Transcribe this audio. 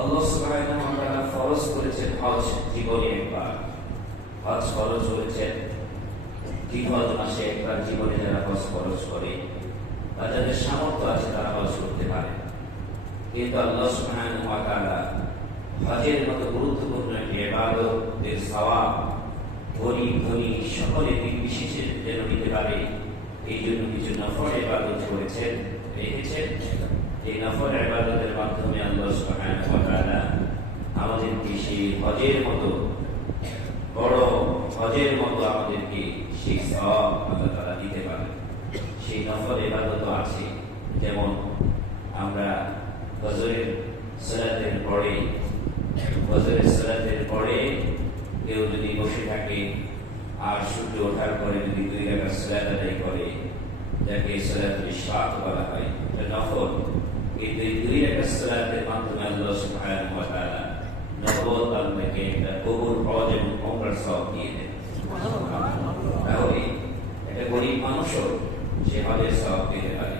আল্লাহ সুবহানাহু ওয়া তাআলা ফরজ করেছেন হজ জীবনে একবার। হজ ফরজ করেছেন জিলহজ মাসে একবার জীবনে যারা হজ ফরজ করে বা যাদের সামর্থ্য আছে তারা হজ করতে পারে। কিন্তু আল্লাহ সুবহানাহু ওয়া তাআলা হজের মতো গুরুত্বপূর্ণ একটি ইবাদতের সওয়াব গরিব ধনী সকলে নির্বিশেষে যেন নিতে পারে, এই জন্য কিছু নফল ইবাদত করেছেন রেখেছেন। এই নফল ইবাদতের মাধ্যমে আল্লাহ সুবহানাহু ওয়া তাআলা আমাদেরকে সেই হজের মতো বড় হজের মতো আমাদেরকে সেই সওয়াব আল্লাহ তাআলা দিতে পারে। সেই নফল ইবাদত আছে, যেমন আমরা ফজরের সালাতের পরে কেউ যদি বসে থাকে আর সূর্য ওঠার পরে যদি 2 রাকাত সালাত আদায় করে, যাকে সালাতুল ইশরাক বলা হয়, এটা নফল। কিন্তু এই 2 রাকাত সালাতের মাধ্যমে আল্লাহ সুবহানাহু ওয়া তাআলা নফল বান্দাকে একটা কবুল হজ এবং উমরার সওয়াব দিয়ে দেন। তাহলে একটা গরিব মানুষও সে হজের সওয়াব পেতে পারে।